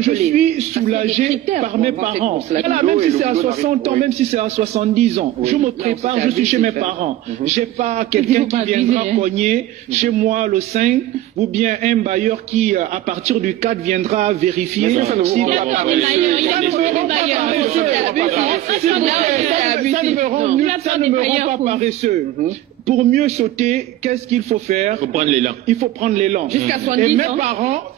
Je suis soulagé par mes parents. Voilà, même si c'est à 60 ans, même si c'est à 70 ans, je me prépare, je suis chez mes parents. J'ai pas quelqu'un qui viendra cogner chez moi le 5, ou bien un bailleur qui, à partir du 4, viendra vérifier. Ça ne me rend pas paresseux. Pour mieux sauter, qu'est-ce qu'il faut faire? Il faut prendre l'élan. Il faut prendre l'élan. Jusqu'à 70 ans.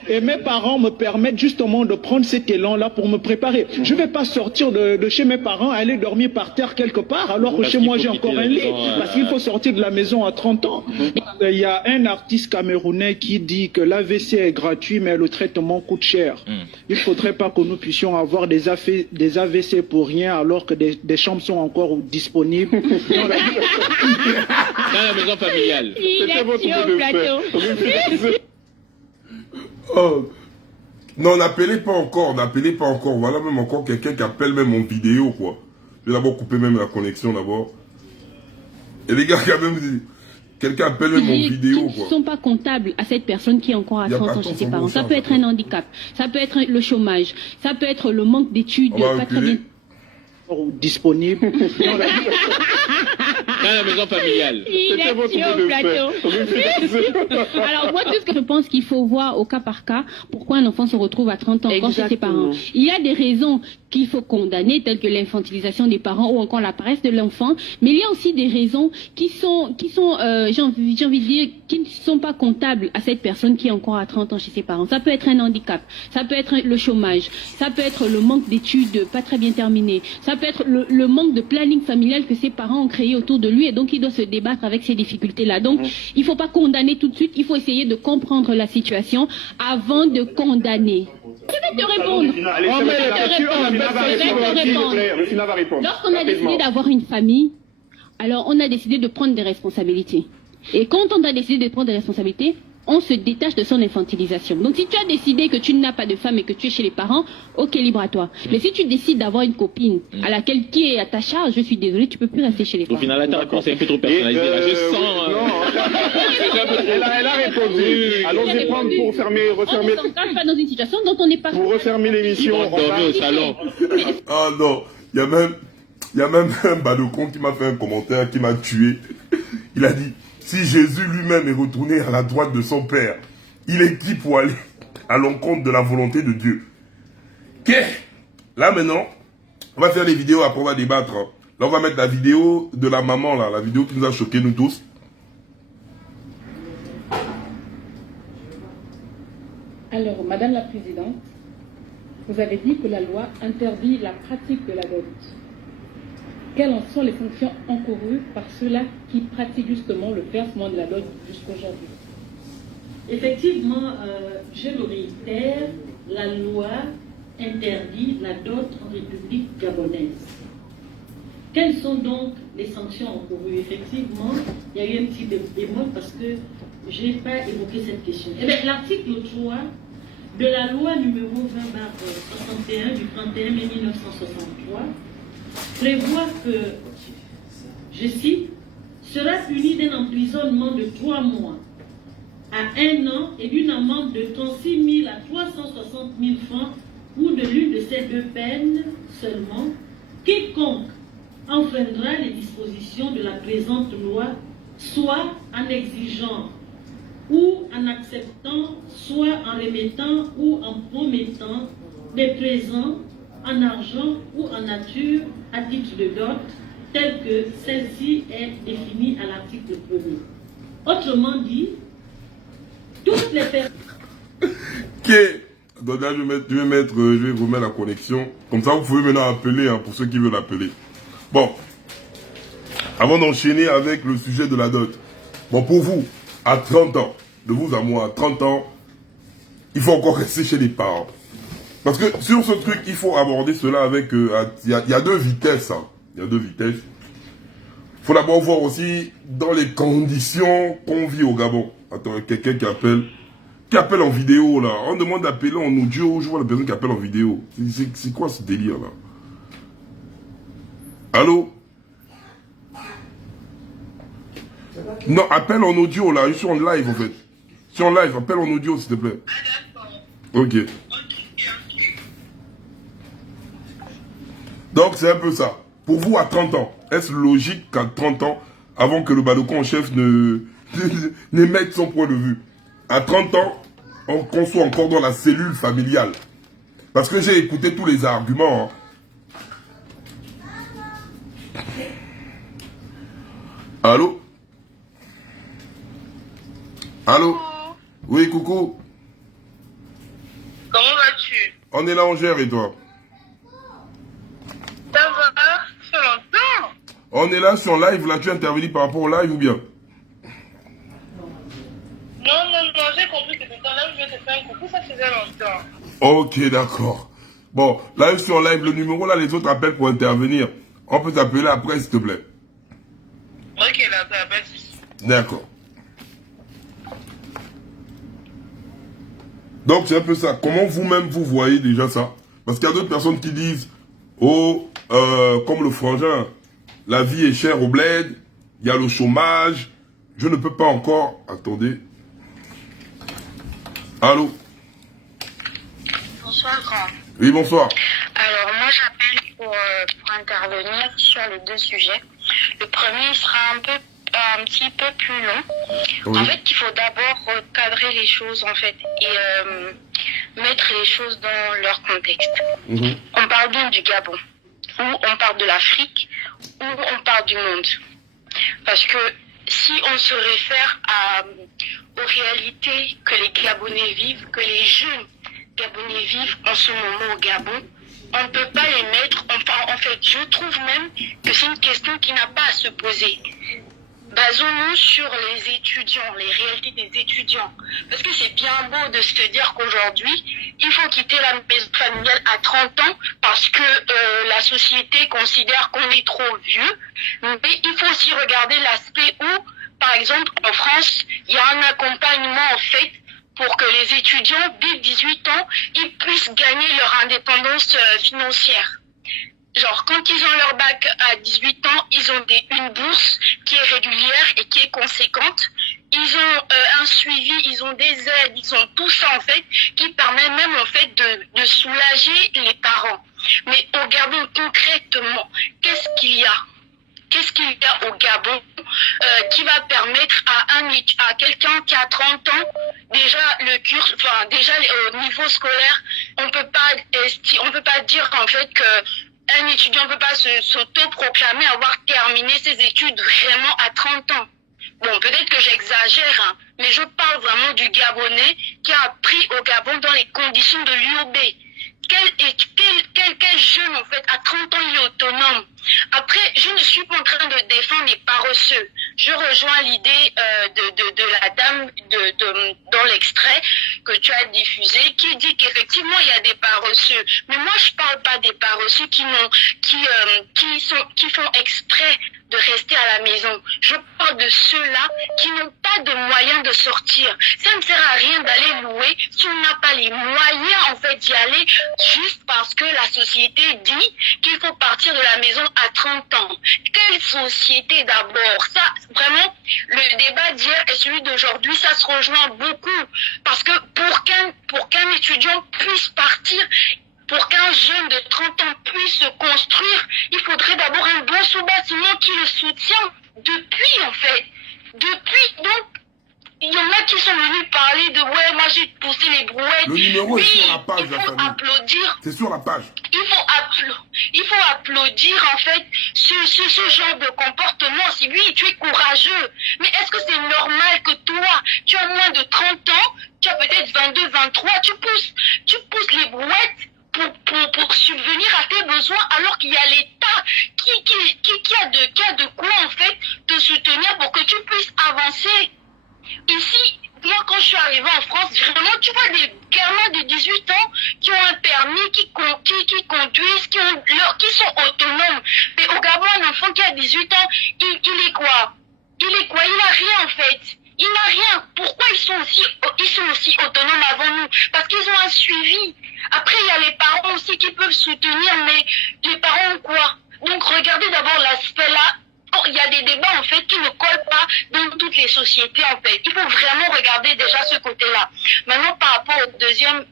Et mes parents me permettent justement de prendre cet élan-là pour me préparer. Je ne vais pas sortir de chez mes parents, aller dormir par terre quelque part, alors que chez moi j'ai encore un lit. Parce qu'il faut sortir de la maison à 30 ans. Il y a un artiste camerounais qui dit que l'AVC est gratuit, mais le traitement coûte cher. Il ne faudrait pas que nous puissions avoir des AVC pour rien, alors que des chambres sont encore disponibles. Dans la maison familiale. C'était votre bout de fait. Oh. Non, n'appelez pas encore, n'appelez pas encore. Voilà même encore quelqu'un qui appelle même en vidéo, quoi. Je vais d'abord couper même la connexion d'abord. Et les gars, quand même, quelqu'un appelle même en vidéo, quoi. Ils ne sont pas comptables à cette personne qui est encore à 30 ans chez ses parents. Ça peut être un handicap, ça peut être le chômage, ça peut être le manque d'études, pas très bien disponible. Dans la maison familiale. C'était votre bout de fait. Alors moi, tout ce que je pense qu'il faut voir au cas par cas, pourquoi un enfant se retrouve à 30 ans encore chez ses parents. Il y a des raisons qu'il faut condamner, telles que l'infantilisation des parents ou encore la paresse de l'enfant, mais il y a aussi des raisons qui sont j'ai envie de dire, qui ne sont pas comptables à cette personne qui est encore à 30 ans chez ses parents. Ça peut être un handicap, ça peut être le chômage, ça peut être le manque d'études pas très bien terminées, ça peut être le manque de planning familial que ses parents ont créé autour de lui et donc il doit se débattre avec ces difficultés-là. Donc il ne faut pas condamner tout de suite, il faut essayer de comprendre la situation avant de condamner. Je vais te répondre. Lorsqu'on a décidé d'avoir une famille, alors on a décidé de prendre des responsabilités. Et quand on a décidé de prendre des responsabilités, on se détache de son infantilisation. Donc si tu as décidé que tu n'as pas de femme et que tu es chez les parents, ok, libre à toi. Mais si tu décides d'avoir une copine à laquelle qui est à ta charge, je suis désolée, tu peux plus rester chez les parents. Au final, ta réponse est un peu trop personnalisée. Je sens... Elle a répondu. Allons-y prendre pour refermer. On ne pas dans une situation dont on n'est pas... Pour refermer l'émission. On dormait au salon. Ah non, il y a même un Badocon qui m'a fait un commentaire qui m'a tué. Il a dit, si Jésus lui-même est retourné à la droite de son Père, il est qui pour aller à l'encontre de la volonté de Dieu? Là maintenant, on va faire les vidéos, après on va débattre. Là on va mettre la vidéo de la maman, là, la vidéo qui nous a choqués nous tous. Alors, Madame la Présidente, vous avez dit que la loi interdit la pratique de la dot. Quelles en sont les fonctions encourues par ceux-là qui pratiquent justement le versement de la dot jusqu'aujourd'hui? Effectivement, je le réitère, la loi interdit la dot en République gabonaise. Quelles sont donc les sanctions encourues? Effectivement, il y a eu un petit bémol parce que je n'ai pas évoqué cette question. Eh bien, l'article 3 de la loi numéro 20/61 du 31 mai 1963 prévoit que, je cite, sera puni d'un emprisonnement de 3 mois à 1 an et d'une amende de 36 000 à 360 000 francs ou de l'une de ces deux peines seulement, quiconque enfreindra les dispositions de la présente loi, soit en exigeant ou en acceptant, soit en remettant ou en promettant des présents en argent ou en nature à titre de dot, telle que celle-ci est définie à l'article 1er. Autrement dit, toutes les personnes... Donc là, je vais vous mettre la connexion. Comme ça, vous pouvez maintenant appeler, hein, pour ceux qui veulent appeler. Bon, avant d'enchaîner avec le sujet de la dot. Bon, pour vous, à 30 ans, de vous à moi, à 30 ans, il faut encore rester chez les parents. Parce que sur ce truc, il faut aborder cela avec... Il y a deux vitesses. Hein. Il y a deux vitesses. Il faut d'abord voir aussi dans les conditions qu'on vit au Gabon. Attends, quelqu'un qui appelle en vidéo, là. On demande d'appeler en audio. Je vois la personne qui appelle en vidéo. C'est quoi ce délire, là? Allô? Non, appelle en audio, là. Je suis en live, en fait. Je suis en live. Appelle en audio, s'il te plaît. Ok. Donc c'est un peu ça. Pour vous, à 30 ans, est-ce logique qu'à 30 ans, avant que le Balogun en chef n'émette son point de vue, à 30 ans, qu'on soit encore dans la cellule familiale? Parce que j'ai écouté tous les arguments. Hein. Allô? Allô? Oui, coucou. Comment vas-tu? On est là, on gère, et toi? Ça va? Ça fait longtemps? On est là sur live, là, tu interviens par rapport au live ou bien? Non, j'ai compris que c'était là, je vais te faire un coucou, ça faisait longtemps. Ok, d'accord. Bon, live sur live, le numéro là, les autres appellent pour intervenir. On peut t'appeler après, s'il te plaît. Ok, là, ça va. D'accord. Donc, c'est un peu ça. Comment vous-même, vous voyez déjà ça? Parce qu'il y a d'autres personnes qui disent, oh, comme le frangin, la vie est chère au bled, il y a le chômage, je ne peux pas encore... Attendez. Allô? Bonsoir, grand. Oui, bonsoir. Alors, moi, j'appelle pour intervenir sur les deux sujets. Le premier sera un petit peu plus long. Oui. En fait, il faut d'abord recadrer les choses, en fait, et mettre les choses dans leur contexte. On parle donc du Gabon, ou on parle de l'Afrique, ou on parle du monde. Parce que si on se réfère aux réalités que les Gabonais vivent, que les jeunes Gabonais vivent en ce moment au Gabon, on ne peut pas les mettre, en fait, je trouve même que c'est une question qui n'a pas à se poser. Basons-nous sur les étudiants, les réalités des étudiants. Parce que c'est bien beau de se dire qu'aujourd'hui, il faut quitter la maison familiale à 30 ans parce que la société considère qu'on est trop vieux. Mais il faut aussi regarder l'aspect où, par exemple, en France, il y a un accompagnement en fait pour que les étudiants, dès 18 ans, ils puissent gagner leur indépendance financière. Genre, quand ils ont leur bac à 18 ans, ils ont une bourse qui est régulière et qui est conséquente. Ils ont un suivi, ils ont des aides, ils ont tout ça en fait, qui permet même en fait de soulager les parents. Mais regardons concrètement, qu'est-ce qu'il y a? Qu'est-ce qu'il y a au Gabon qui va permettre à quelqu'un qui a 30 ans, déjà le cursus, enfin déjà au niveau scolaire, on peut pas dire en fait que un étudiant ne peut pas s'auto-proclamer avoir terminé ses études vraiment à 30 ans. Bon, peut-être que j'exagère, hein, mais je parle vraiment du Gabonais qui a appris au Gabon dans les conditions de l'UOB. Quel jeune, en fait, à 30 ans, il est autonome. Après, je ne suis pas en train de défendre les paresseux. Je rejoins l'idée de la dame dans l'extrait que tu as diffusé, qui dit qu'effectivement, il y a des paresseux. Mais moi, je parle pas des paresseux qui font exprès de rester à la maison. Je parle de ceux-là qui n'ont pas de moyens de sortir. Ça ne sert à rien d'aller louer si on n'a pas les moyens en fait d'y aller juste parce que la société dit qu'il faut partir de la maison à 30 ans. Quelle société d'abord? Ça, vraiment, le débat d'hier et celui d'aujourd'hui, ça se rejoint beaucoup. Parce que pour qu'un étudiant puisse partir, pour qu'un jeune de 30 ans puisse se construire, il faudrait d'abord un bon sous-bâtiment qui le soutient depuis, en fait. Depuis, donc, il y en a qui sont venus parler de « ouais, moi j'ai poussé les brouettes ». Le numéro est sur la page, il faut applaudir. C'est sur la page. Il faut applaudir, en fait, ce genre de comportement. Si oui, tu es courageux. Mais est-ce que c'est normal que toi, tu as moins de 30 ans, tu as peut-être 22, 23, tu pousses les brouettes pour subvenir à tes besoins alors qu'il y a l'État qui a de quoi en fait te soutenir pour que tu puisses avancer. Ici, moi quand je suis arrivée en France, vraiment tu vois des gamins de 18 ans qui ont un permis, qui conduisent, qui sont autonomes. Mais au Gabon, un enfant qui a 18 ans, il est quoi? Il n'a rien en fait. Il n'a rien. Pourquoi ils sont aussi autonomes avant nous? Parce qu'ils ont un suivi. Après, il y a les parents aussi qui peuvent soutenir, mais les parents ont quoi? Donc, regardez d'abord l'aspect là. Oh, il y a des débats en fait qui ne collent pas dans toutes les sociétés en fait. Il faut vraiment regarder déjà ce côté-là. Maintenant, par rapport au deuxième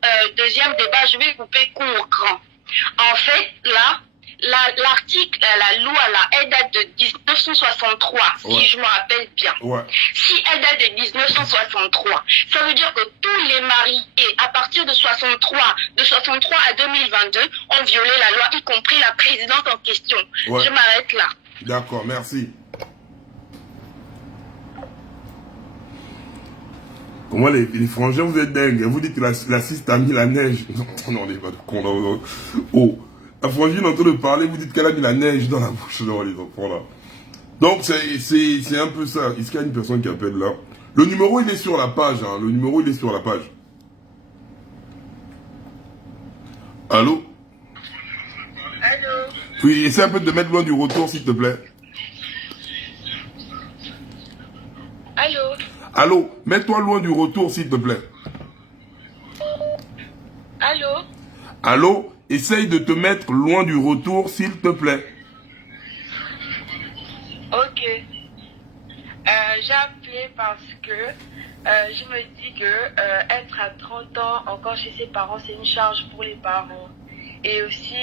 débat, je vais couper court grand. En fait, là, l'article, la loi, là, elle date de 1963, si je me rappelle bien. Ouais. Si elle date de 1963, ça veut dire que tous les mariés, à partir de 63 à 2022, ont violé la loi, y compris la présidente en question. Ouais. Je m'arrête là. D'accord, merci. Comment les frangins, vous êtes dingues. Vous dites que la ciste a mis la neige. Non, on n'est pas de con. Non. Oh, la frangine est en train de parler, vous dites qu'elle a mis la neige dans la bouche. Non, les enfants là. Donc, c'est un peu ça. Est-ce qu'il y a une personne qui appelle là? Le numéro, il est sur la page. Hein. Le numéro, il est sur la page. Allô? Allô? Oui, essaie un peu de mettre loin du retour, s'il te plaît. Allô? Allô? Mets-toi loin du retour, s'il te plaît. Allô? Allô? Essaye de te mettre loin du retour, s'il te plaît. Ok. J'ai appelé parce que je me dis que être à 30 ans encore chez ses parents, c'est une charge pour les parents. Et aussi,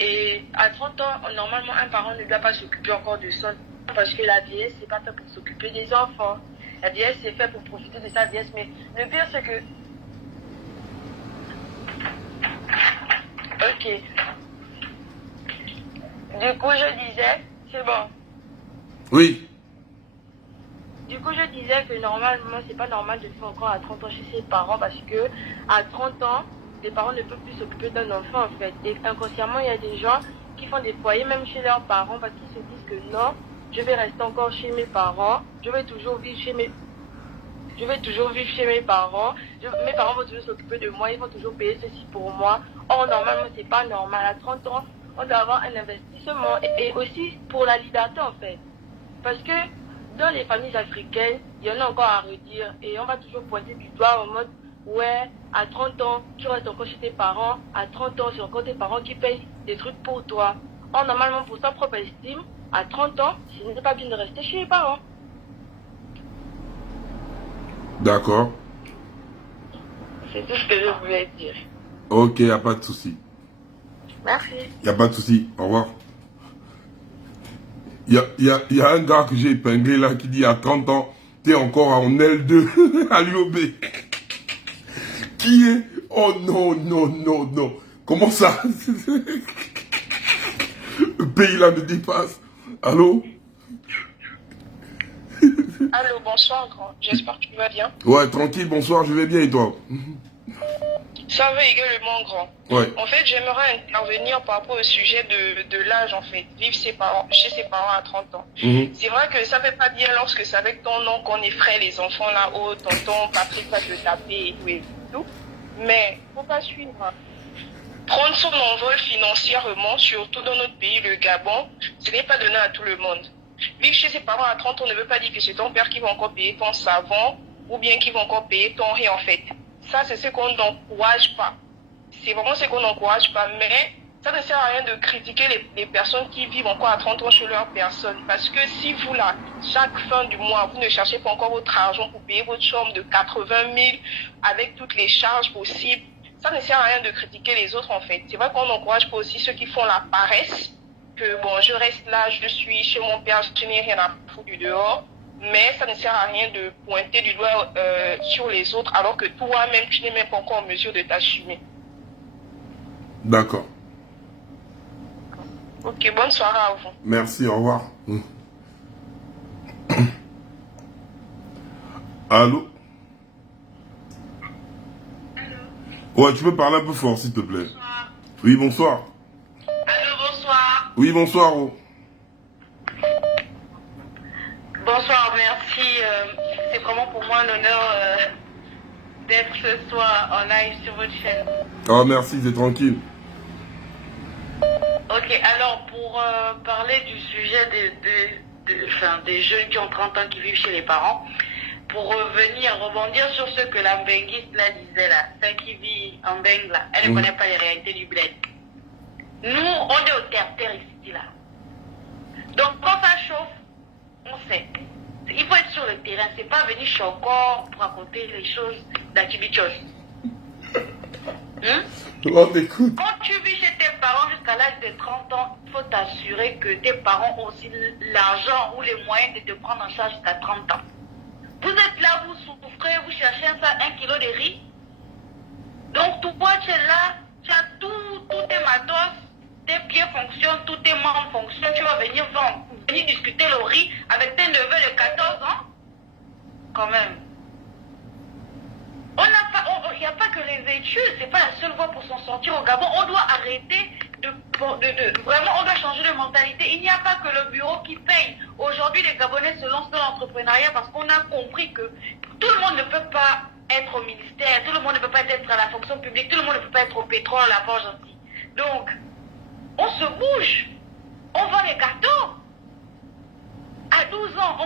et à 30 ans, normalement, un parent ne doit pas s'occuper encore de son enfant parce que la vieillesse, c'est pas fait pour s'occuper des enfants. La vieillesse, c'est fait pour profiter de sa vieillesse. Mais le pire, c'est que... Ok. Du coup, je disais... C'est bon. Oui. Du coup, je disais que normalement, c'est pas normal de faire encore à 30 ans chez ses parents parce que à 30 ans, les parents ne peuvent plus s'occuper d'un enfant en fait. Et inconsciemment, il y a des gens qui font des foyers même chez leurs parents parce qu'ils se disent que non, je vais rester encore chez mes parents, je vais toujours vivre chez mes parents, mes parents vont toujours s'occuper de moi, ils vont toujours payer ceci pour moi. Or, normalement, c'est pas normal. À 30 ans, on doit avoir un investissement et aussi pour la liberté en fait. Parce que dans les familles africaines, il y en a encore à redire et on va toujours pointer du doigt en mode ouais, à 30 ans, tu restes encore chez tes parents, à 30 ans, c'est encore tes parents qui payent des trucs pour toi. Or, normalement, pour sa propre estime, à 30 ans, ce n'est pas bien de rester chez les parents. D'accord. C'est tout ce que je voulais dire. Ok, y a pas de souci. Merci. Y a pas de souci. Au revoir. Y a un gars que j'ai épinglé là qui dit à 30 ans, t'es encore en L2 à l'UOB. Qui est? Oh non, non, non, non. Comment ça? Le pays là me dépasse. Allô? Allô, bonsoir grand. J'espère que tu vas bien. Ouais, tranquille, bonsoir, je vais bien et toi? Ça va également grand. Ouais. En fait, j'aimerais intervenir par rapport au sujet de l'âge en fait. Vivre chez ses parents à 30 ans. C'est vrai que ça fait pas bien lorsque c'est avec ton oncle qu'on effraie les enfants là-haut, tonton, Patrick va te taper et tout. Mais faut pas suivre. Prendre son envol financièrement, surtout dans notre pays, le Gabon, ce n'est pas donné à tout le monde. Vivre chez ses parents à 30 ans ne veut pas dire que c'est ton père qui va encore payer ton savon ou bien qui va encore payer ton riz en fait. Ça, c'est ce qu'on n'encourage pas. C'est vraiment ce qu'on n'encourage pas. Mais ça ne sert à rien de critiquer les personnes qui vivent encore à 30 ans chez leur personne. Parce que si vous, là, chaque fin du mois, vous ne cherchez pas encore votre argent pour payer votre chambre de 80 000 avec toutes les charges possibles, ça ne sert à rien de critiquer les autres en fait. C'est vrai qu'on n'encourage pas aussi ceux qui font la paresse. Que bon, je reste là, je suis chez mon père, je n'ai rien à foutre du dehors. Mais ça ne sert à rien de pointer du doigt sur les autres alors que toi-même, tu n'es même pas encore en mesure de t'assumer. D'accord. Ok, bonne soirée à vous. Merci, au revoir. Allô? Ouais, tu peux parler un peu fort, s'il te plaît. Bonsoir. Oui, bonsoir. Allô, bonsoir. Oui, bonsoir. Oh. Bonsoir, merci. C'est vraiment pour moi un honneur d'être ce soir en live sur votre chaîne. Oh, merci, c'est tranquille. Ok, alors pour parler du sujet des jeunes qui ont 30 ans qui vivent chez les parents, pour rebondir sur ce que la Mbenguiste là disait là, celle qui vit en Bengue là, elle ne connaît pas les réalités du bled. Nous, on est au terre-terre ici là. Donc quand ça chauffe, on sait. Il faut être sur le terrain, c'est pas venir chez encore pour raconter les choses d'Akibichos. Oh, écoute. Quand tu vis chez tes parents jusqu'à qu'à l'âge de 30 ans, il faut t'assurer que tes parents ont aussi l'argent ou les moyens de te prendre en charge jusqu'à 30 ans. Vous êtes là, vous souffrez, vous cherchez un kilo de riz. Donc toi, tu es là, tu as tous tes matos, tes pieds fonctionnent, tous tes membres fonctionnent, tu vas venir discuter le riz avec tes neveux de 14 ans. Quand même. Il n'y a pas que les études, c'est pas la seule voie pour s'en sortir au Gabon. On doit arrêter vraiment, on doit changer de mentalité. Il n'y a pas que le bureau qui paye. Aujourd'hui, les Gabonais se lancent dans l'entrepreneuriat parce qu'on a compris que tout le monde ne peut pas être au ministère, tout le monde ne peut pas être à la fonction publique, tout le monde ne peut pas être au pétrole, à la forge aussi. Donc, on se bouge, on vend les gâteaux. À 12 ans,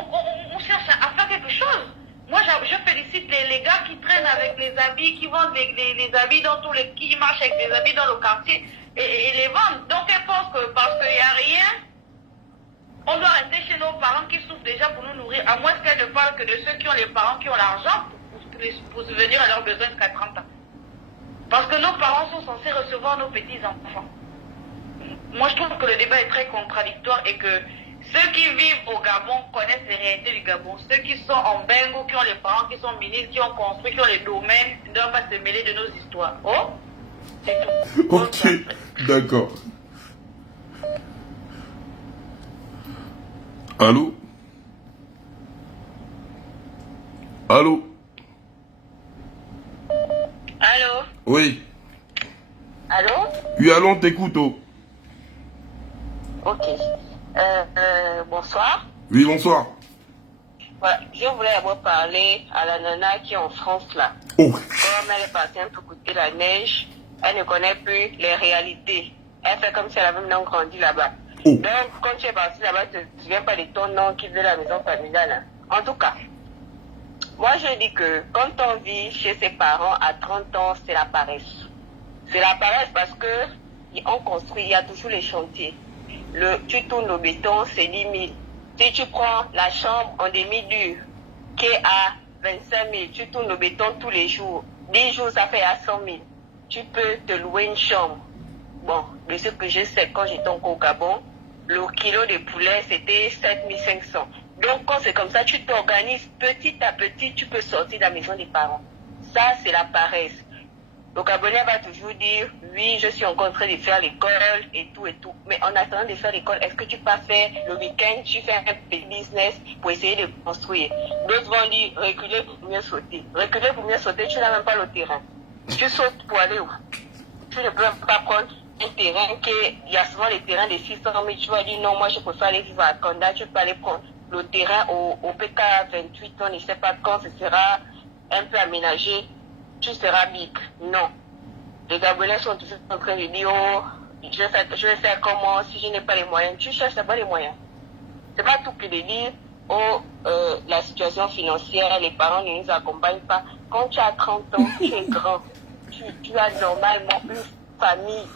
on cherche à faire quelque chose. Moi, je félicite les gars qui traînent avec les habits, qui vendent les habits dans tous les... qui marchent avec les habits dans le quartier et les vendent. Donc, elles pensent que parce qu'il n'y a rien, on doit rester chez nos parents qui souffrent déjà pour nous nourrir. À moins qu'elles ne parlent que de ceux qui ont les parents qui ont l'argent pour subvenir à leurs besoins jusqu'à 30 ans. Parce que nos parents sont censés recevoir nos petits-enfants. Moi, je trouve que le débat est très contradictoire et que ceux qui vivent au Gabon connaissent les réalités du Gabon. Ceux qui sont en Bengo, qui ont les parents, qui sont ministres, qui ont construit, qui ont les domaines, ne doivent pas se mêler de nos histoires. Oh, c'est tout. Ok, d'accord. Allô? Allô? Allô? Oui. Allô? Oui, allô, on t'écoute. Oh. Ok. Bonsoir. Oui, bonsoir. Voilà, je voulais d'abord parler à la nana qui est en France là. Oh. Comme elle est partie un peu goûter la neige, elle ne connaît plus les réalités. Elle fait comme si elle avait même grandi là-bas. Oh. Donc, quand tu es parti là-bas, tu ne te souviens pas de ton nom qui veut la maison familiale. Hein. En tout cas, moi je dis que quand on vit chez ses parents à 30 ans, c'est la paresse. C'est la paresse parce que on construit, il y a toujours les chantiers. Tu tournes le béton, c'est 10 000. Si tu prends la chambre en demi-dur, qui est à 25 000, tu tournes le béton tous les jours. 10 jours, ça fait à 100 000. Tu peux te louer une chambre. Bon, de ce que je sais, quand j'étais encore au Gabon, le kilo de poulet, c'était 7 500. Donc, quand c'est comme ça, tu t'organises petit à petit, tu peux sortir de la maison des parents. Ça, c'est la paresse. Le Gabonais va toujours dire, oui, je suis encore en train de faire l'école et tout et tout. Mais en attendant de faire l'école, est-ce que tu peux faire le week-end, tu fais un petit business pour essayer de construire? D'autres vont dire, reculer pour mieux sauter. Reculer pour mieux sauter, tu n'as même pas le terrain. Tu sautes pour aller où? Tu ne peux pas prendre un terrain il y a souvent les terrains de 600 000. Tu vas dire, non, moi je préfère aller vivre à Conda. Tu peux aller prendre le terrain au PK 28, on ne sait pas quand ce sera un peu aménagé. Tu seras big. Non. Les Gabonais sont toujours en train de dire, oh, je vais faire comment si je n'ai pas les moyens. Tu cherches pas les moyens. C'est pas tout que de dire, oh, la situation financière, les parents ne nous accompagnent pas. Quand tu as 30 ans, tu es grand. Tu as normalement une famille.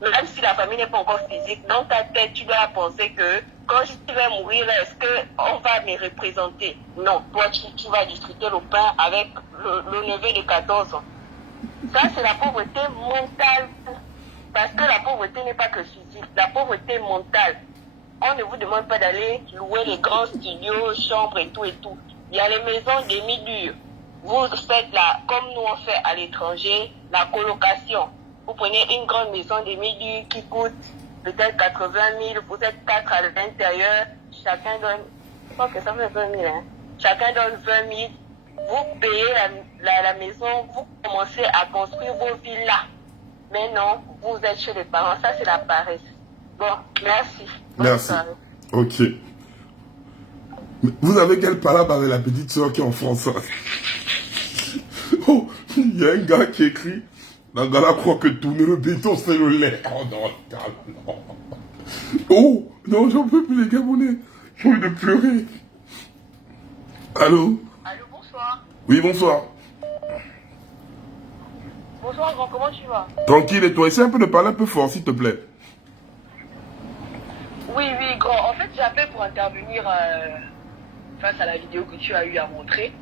Même si la famille n'est pas encore physique, dans ta tête, tu dois penser que quand je vais mourir, est-ce qu'on va me représenter? Non, toi, tu vas discuter le pain avec le neveu de 14 ans. Ça, c'est la pauvreté mentale. Parce que la pauvreté n'est pas que physique, la pauvreté mentale. On ne vous demande pas d'aller louer les grands studios, chambres et tout et tout. Il y a les maisons demi-dures. Vous faites comme nous on fait à l'étranger, la colocation. Vous prenez une grande maison demi-dure qui coûte peut-être 80 000, vous êtes 4 à l'intérieur, chacun donne, je pense que ça fait 20 000, hein. Chacun donne 20 000, vous payez la maison, vous commencez à construire vos villas. Mais non, vous êtes chez les parents, ça c'est la paresse. Bon, merci. Merci. Ok. Vous avez quelle parole avec la petite soeur qui est en France? Oh, il y a un gars qui écrit, la gars croit que tourner le béton c'est le lait. Oh non, non. Oh, non, j'en peux plus les Gabonais. J'ai envie de pleurer. Allô? Allô, bonsoir. Oui, bonsoir. Bonsoir, grand, comment tu vas? Tranquille, et toi? Essaie un peu de parler un peu fort, s'il te plaît. Oui, grand. En fait, j'appelle pour intervenir face à la vidéo que tu as eu à montrer.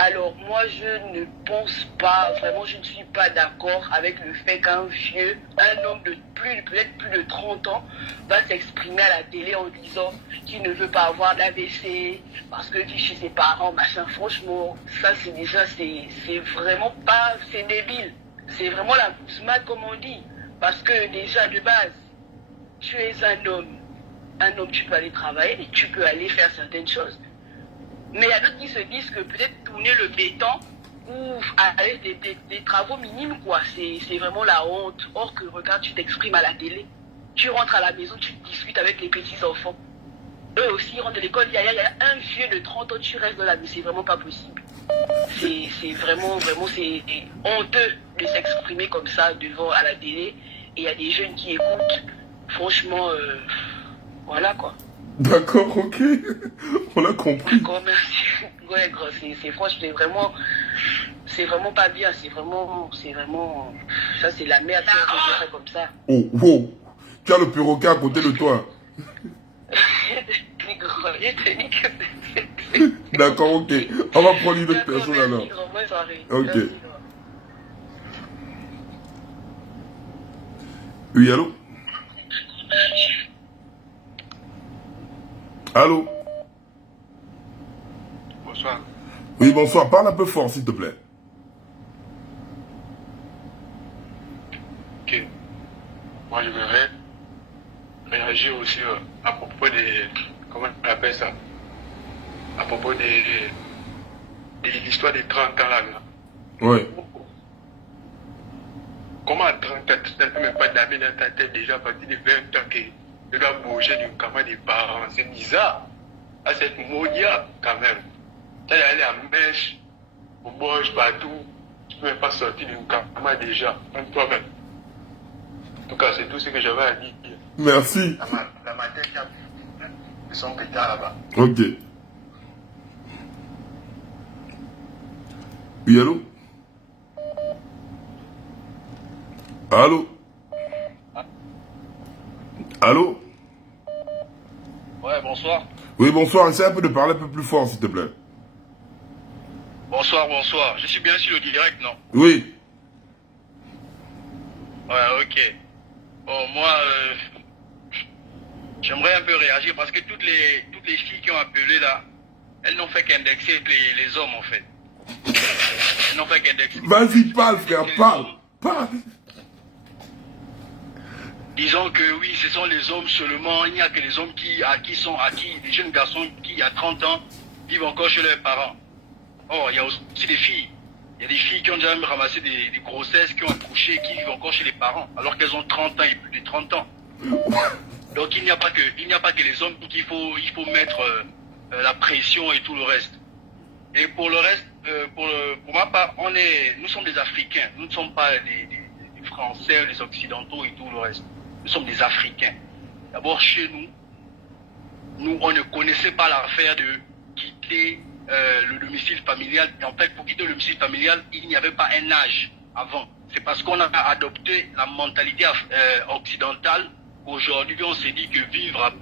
Alors moi je ne pense pas, vraiment je ne suis pas d'accord avec le fait qu'un vieux, un homme de peut-être plus de 30 ans va s'exprimer à la télé en disant qu'il ne veut pas avoir d'AVC parce que vit chez ses parents, machin. Franchement, ça c'est déjà, c'est vraiment pas, c'est débile. C'est vraiment la bousmade comme on dit. Parce que déjà de base, tu es un homme tu peux aller travailler, tu peux aller faire certaines choses. Mais il y a d'autres qui se disent que peut-être tourner le béton ou avec des travaux minimes, quoi, c'est vraiment la honte. Or que, regarde, tu t'exprimes à la télé, tu rentres à la maison, tu discutes avec les petits-enfants. Eux aussi, ils rentrent de l'école, il y a un vieux de 30 ans, tu restes dans la maison, c'est vraiment pas possible. C'est vraiment, c'est honteux de s'exprimer comme ça devant à la télé. Et il y a des jeunes qui écoutent. Franchement, voilà, quoi. D'accord, ok. On a compris. D'accord, merci. Ouais, gros, c'est franchement, c'est vraiment pas bien. C'est vraiment, ça c'est la merde qui fait comme ça. Oh, wow. Tu as le perroquet à côté de toi. D'accord, ok. On va prendre une autre personne alors. Ok. Oui, allô? Allô? Bonsoir. Oui, bonsoir. Parle un peu fort, s'il te plaît. Ok. Moi, je voudrais réagir aussi à propos des... Comment on appelle ça? À propos de l'histoire des 30 ans là. Oui. Comment à 30 ans, tu n'as même pas d'amis dans ta tête déjà à partir de 20 ans que tu dois bouger du camarade des parents? C'est bizarre. Ah, c'est maudit quand même. Tu as allé à mèche, au bouge partout. Tu ne peux même pas sortir du camarade déjà, même toi-même. En tout cas, c'est tout ce que j'avais à dire. Merci. Dans ma tête, il y a son pétard là-bas. Ok. Oui, allô? Allô? Allô? Ouais, bonsoir. Oui, bonsoir. Essaye un peu de parler un peu plus fort, s'il te plaît. Bonsoir, bonsoir. Je suis bien sur le direct, non? Oui. Ouais, ok. Bon, moi, j'aimerais un peu réagir parce que toutes les filles qui ont appelé là, elles n'ont fait qu'indexer les hommes, en fait. Elles n'ont fait qu'indexer. Vas-y, parle, frère, parle. Parle. Disons que oui, ce sont les hommes seulement. Il n'y a que les hommes les jeunes garçons qui, à 30 ans, vivent encore chez leurs parents. Or, il y a aussi des filles. Il y a des filles qui ont déjà ramassé des grossesses, qui ont accouché, qui vivent encore chez les parents, alors qu'elles ont 30 ans et plus de 30 ans. Donc il n'y a pas que les hommes qu'il faut mettre la pression et tout le reste. Et pour le reste, pour ma part, nous sommes des Africains. Nous ne sommes pas les Français, les Occidentaux et tout le reste. Nous sommes des Africains. D'abord, chez nous, on ne connaissait pas l'affaire de quitter le domicile familial. En fait, pour quitter le domicile familial, il n'y avait pas un âge avant. C'est parce qu'on a adopté la mentalité occidentale. Aujourd'hui, on s'est dit que vivre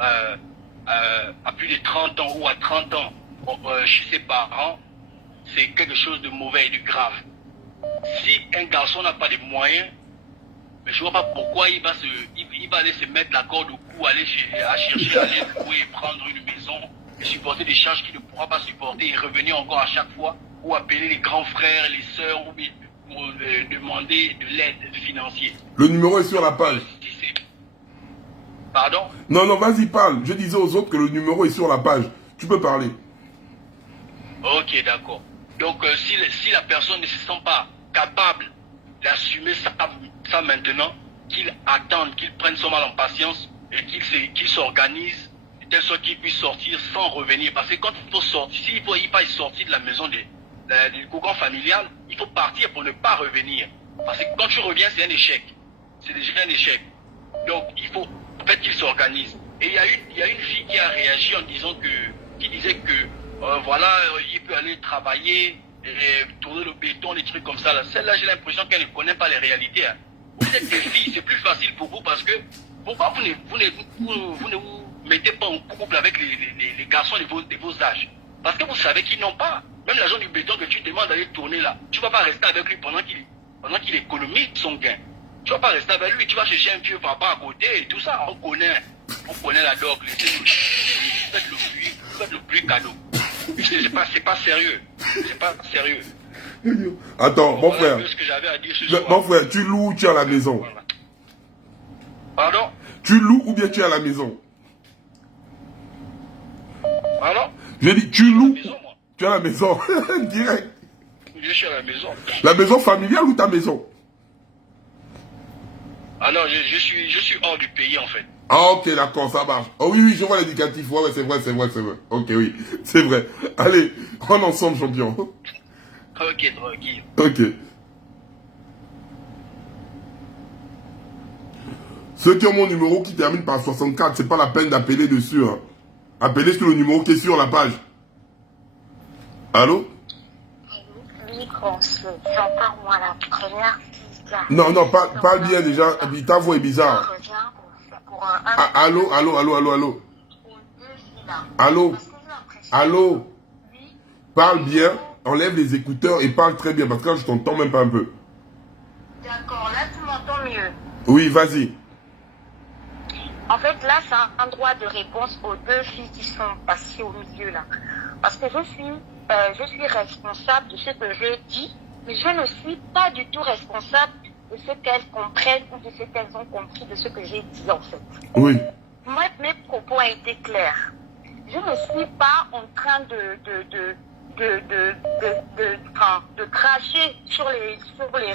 à plus de 30 ans ou à 30 ans chez ses parents, c'est quelque chose de mauvais et de grave. Si un garçon n'a pas de moyens, mais je ne vois pas pourquoi il va aller se mettre la corde au cou, aller chercher, aller louer, prendre une maison et supporter des charges qu'il ne pourra pas supporter et revenir encore à chaque fois, ou appeler les grands frères, les sœurs, ou demander de l'aide financière. Le numéro est sur la page. Pardon? Non, vas-y, parle. Je disais aux autres que le numéro est sur la page. Tu peux parler. Ok, d'accord. Donc, si la personne ne se sent pas capable d'assumer ça maintenant, qu'il attende, qu'il prenne son mal en patience et qu'il s'organise de telle sorte qu'il puisse sortir sans revenir. Parce que quand il faut sortir, s'il faut sortir de la maison du cocon familial, il faut partir pour ne pas revenir. Parce que quand tu reviens, c'est un échec. C'est déjà un échec. Donc, il faut en fait qu'il s'organise. Et il y a une fille qui a réagi en disant qui disait que voilà, il peut aller travailler, et tourner le béton, des trucs comme ça. Celle-là, j'ai l'impression qu'elle ne connaît pas les réalités. Hein. Vous êtes des filles, c'est plus facile pour vous parce que pourquoi vous ne vous mettez pas en couple avec les garçons de vos âges? Parce que vous savez qu'ils n'ont pas. Même l'agent du béton que tu demandes d'aller tourner là, tu ne vas pas rester avec lui pendant qu'il économise son gain. Tu ne vas pas rester avec lui, tu vas chercher un vieux papa à côté et tout ça. On connaît la doc, faites le plus cadeau. C'est pas sérieux. C'est pas sérieux. Attends, mon frère. Ce que j'avais à dire ce soir. Mon frère, tu loues ou tu es à la maison? Pardon? Tu loues ou bien tu es à la maison? Pardon? J'ai dit, tu loues? Tu es à la maison. Direct. Je suis à la maison. La maison familiale ou ta maison? Ah non, je suis hors du pays en fait. Ah ok, d'accord, ça marche. Oh oui, je vois l'indicatif. Ouais, c'est vrai. Ok, oui, c'est vrai. Allez, on ensemble, champion. Ok, tranquille. Ok. Ceux qui ont mon numéro qui termine par 64, c'est pas la peine d'appeler dessus. Hein. Appelez sur le numéro qui est sur la page. Allô? Oui, c'est encore moi la première qui... Non, parle bien déjà. Ta voix est bizarre. Allô? Allô? Parle bien, enlève les écouteurs et parle très bien parce que là je t'entends même pas un peu. D'accord, là tu m'entends mieux. Oui, vas-y. En fait, là, c'est un droit de réponse aux deux filles qui sont passées au milieu, là. Parce que je suis responsable de ce que j'ai dit, mais je ne suis pas du tout responsable de ce qu'elles comprennent ou de ce qu'elles ont compris de ce que j'ai dit, en fait. Oui. Moi, mes propos ont été clairs. Je ne suis pas en train de cracher sur les